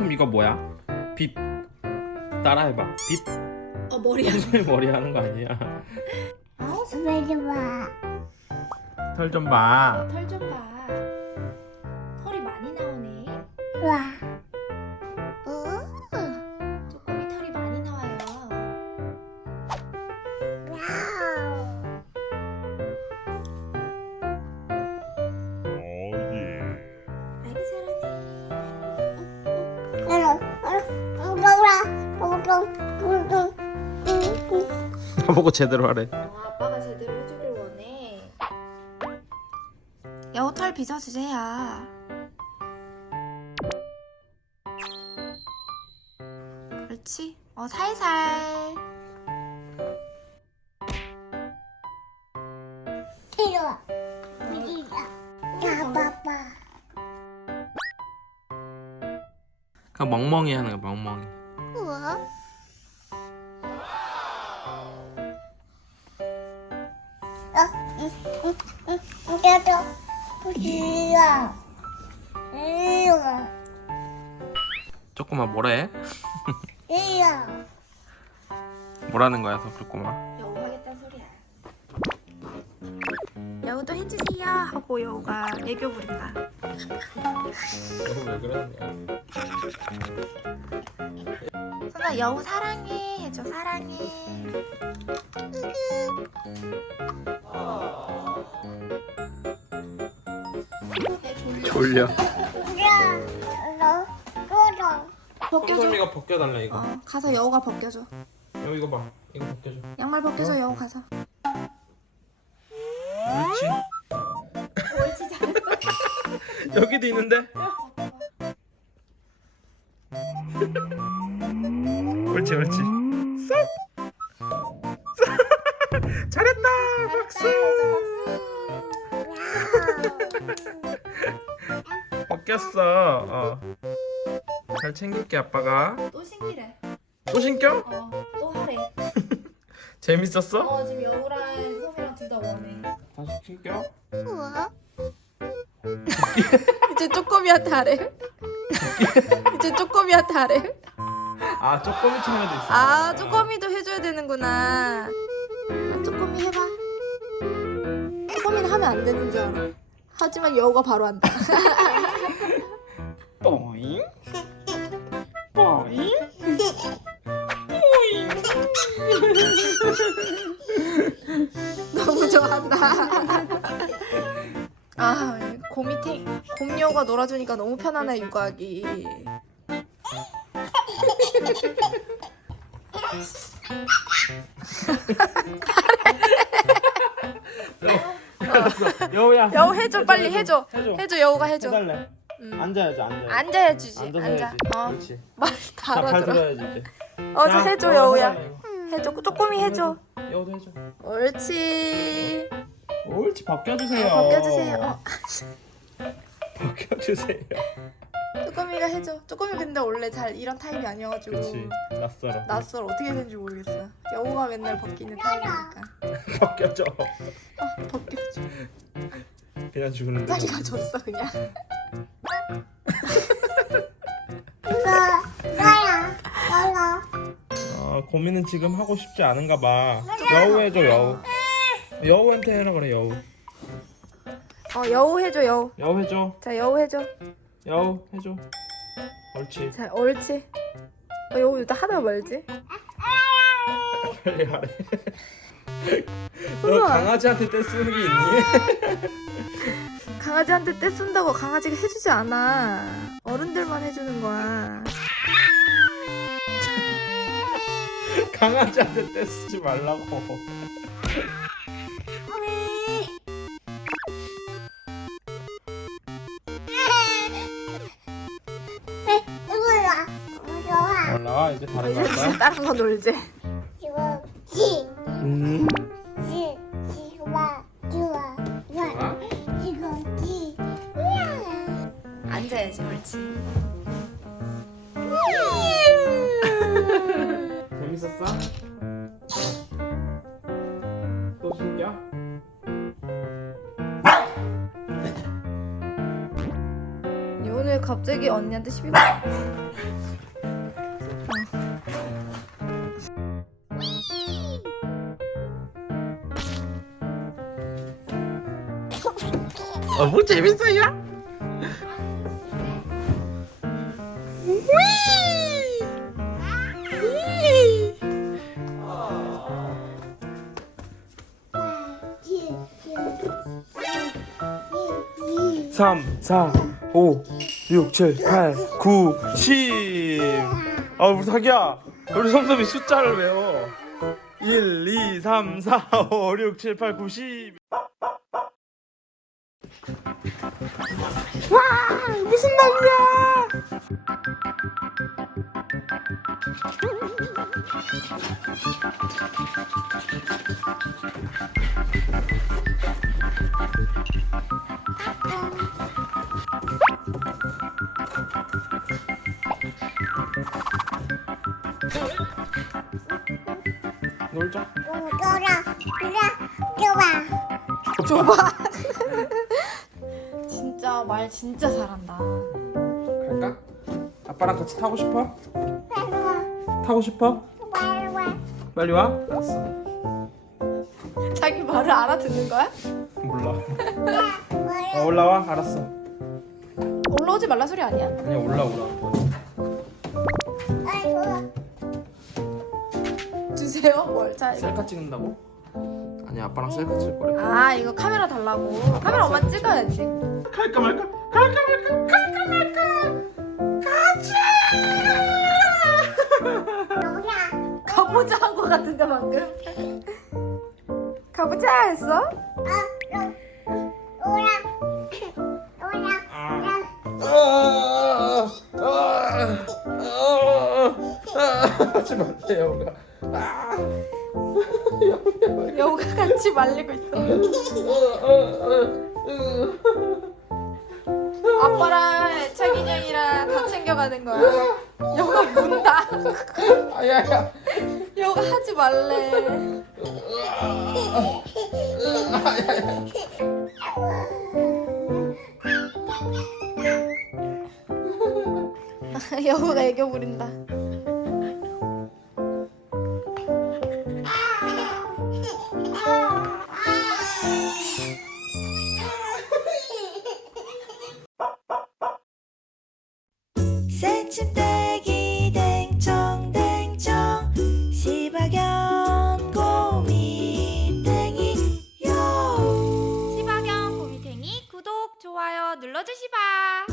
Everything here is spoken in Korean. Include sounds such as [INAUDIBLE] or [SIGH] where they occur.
톰 이거 뭐야? 빕 따라해봐 빕 어 머리야. [LAUGHS] 머리 하는 거 아니야 왜 좋아? 털 좀봐 털 좀 봐. 털이 많이 나오네. 와. 나보고 제대로 하래 어, 아빠가 제대로 해주길 원해. 여우 털 빗어주세요. 그렇지. 어 살살. 이리 와. 이리 와. 야, 봐봐. 그 멍멍이 하는 거 멍멍이 우와. 깨져. 부지야. 와. 조금만 뭐래? 와. 뭐라는 거야 조금만 여우 하겠다는 소리야. 여우도 해주세요 하고 여우가 애교 부린다. 왜 그러는 거야? 선아 여우 사랑해 해줘 사랑해. 꺼져. 벗겨줘. 솜솜이가 벗겨달래 이거 어 가서 여우가 벗겨줘. 여기 이거 봐 이거 벗겨줘 양말 벗겨줘 여우 가서. 옳지 옳지 [LAUGHS] 잘했어. 여기도 있는데 [LAUGHS] 옳지 옳지 쏙 [LAUGHS] 잘했다 박수 벗겼어 어. 잘 챙길게 아빠가 또 신기래. 또 신겨? 어 또 하래. [LAUGHS] 재밌었어? 어 지금 여우랑 솜이랑 둘 다 원해. 다시 신겨? 우와. [LAUGHS] 이제 쪼꼬미한테 하래. [LAUGHS] 이제 쪼꼬미한테 하래. 아 쪼꼬미 참여도 있어 아 쪼꼬미도 해줘야 되는구나. 아, 쪼꼬미 해봐. 쪼꼬미는 하면 안 되는 줄 알아. 하지만 여우가 바로 한다. [LAUGHS] 뽀잉 뽀잉 [LAUGHS] 너무 좋아한다. [LAUGHS] 아, 곰이탱, 곰여우가 놀아주니까 너무 편하네, 육아하기. 여우야 여우 해줘, 빨리 해줘. 해줘 해줘, 여우가 해줘. 해달래 음. 앉아야지 앉아야지 앉아야 주지, 앉아서 앉아. 해야지 어, 그렇지 말다 자, 발 알아들어. 들어야지 이제 어, 저 자, 해줘, 어, 여우야. 이거. 해줘, 쪼꼬미 해줘. 여우도 해줘 옳지. 옳지 벗겨주세요 어, 벗겨주세요. 어, 벗겨주세요 쪼꼬미가 해줘. 쪼꼬미 근데 원래 잘 이런 타입이 아니어가지고. 그렇지 낯설어 낯설 어떻게 되는지 모르겠어. 여우가 맨날 벗기는 타입이니까. [LAUGHS] 벗겨줘 어, 벗겨줘. 그냥 죽는데 자기가 줬어 그냥. 나야. 아 고민은 지금 하고 싶지 않은가 봐 여우 해줘 여우 여우한테 해라 그래 여우 어 여우 해줘 여우. 여우 해줘 자 여우 해줘. 여우 해줘 옳지 자 옳지. 어, 여우 일단 하나 말지. 빨리 하래 너. 강아지한테 떼 쓰는 게 있니? [LAUGHS] 강아지한테 떼 쓴다고 강아지가 해주지 않아. 어른들만 해주는 거야. 강아지한테 떼 쓰지 말라고. [LAUGHS] 올라와 이제 다른 거 이제 할까? [LAUGHS] 다른 거 놀지. 지. 음 갑자기 언니한테 시비 걸. 너무 재밌어요. 삼, 사, 오, 육, 칠, 팔, 구, 십. 아, 우리 자기야, 우리 솜솜이 숫자를 외워. 1, 2, 3, 4, 5, 6, 7, 8, 9, 10. 와, 무슨 난리야? 돌아 좋아 좁아. 진짜 말 진짜 잘한다. 갈까? 아빠랑 같이 타고 싶어? 빨리 와 타고 싶어? 빨리 와 빨리 와. 알았어. 자기 말을 알아듣는 거야? 몰라. 빨리 어, 올라와. 알았어. 올라오지 말라 소리 아니야? 아니야 올라오라. 아이고 주세요. 뭘 자. 이거. 셀카 찍는다고? 아니야 아빠랑 셀카 찍을 거래. 아 이거 카메라 달라고. 카메라 엄마 찍어야지. 갈까 말까? 갈까 말까? 갈까 말까? 가보자 한 거 같은데 방금. 가보자 했어? 아 같이 말리고 있어. 아빠랑 인형이랑 다 챙겨가는 거야. 여우가 문다. 아야야. 여우가 하지 말래. 여우가 애교 부린다. 침대기 댕청댕청 시바견 고미탱이요! 시바견 고미탱이 구독 좋아요 눌러주시바.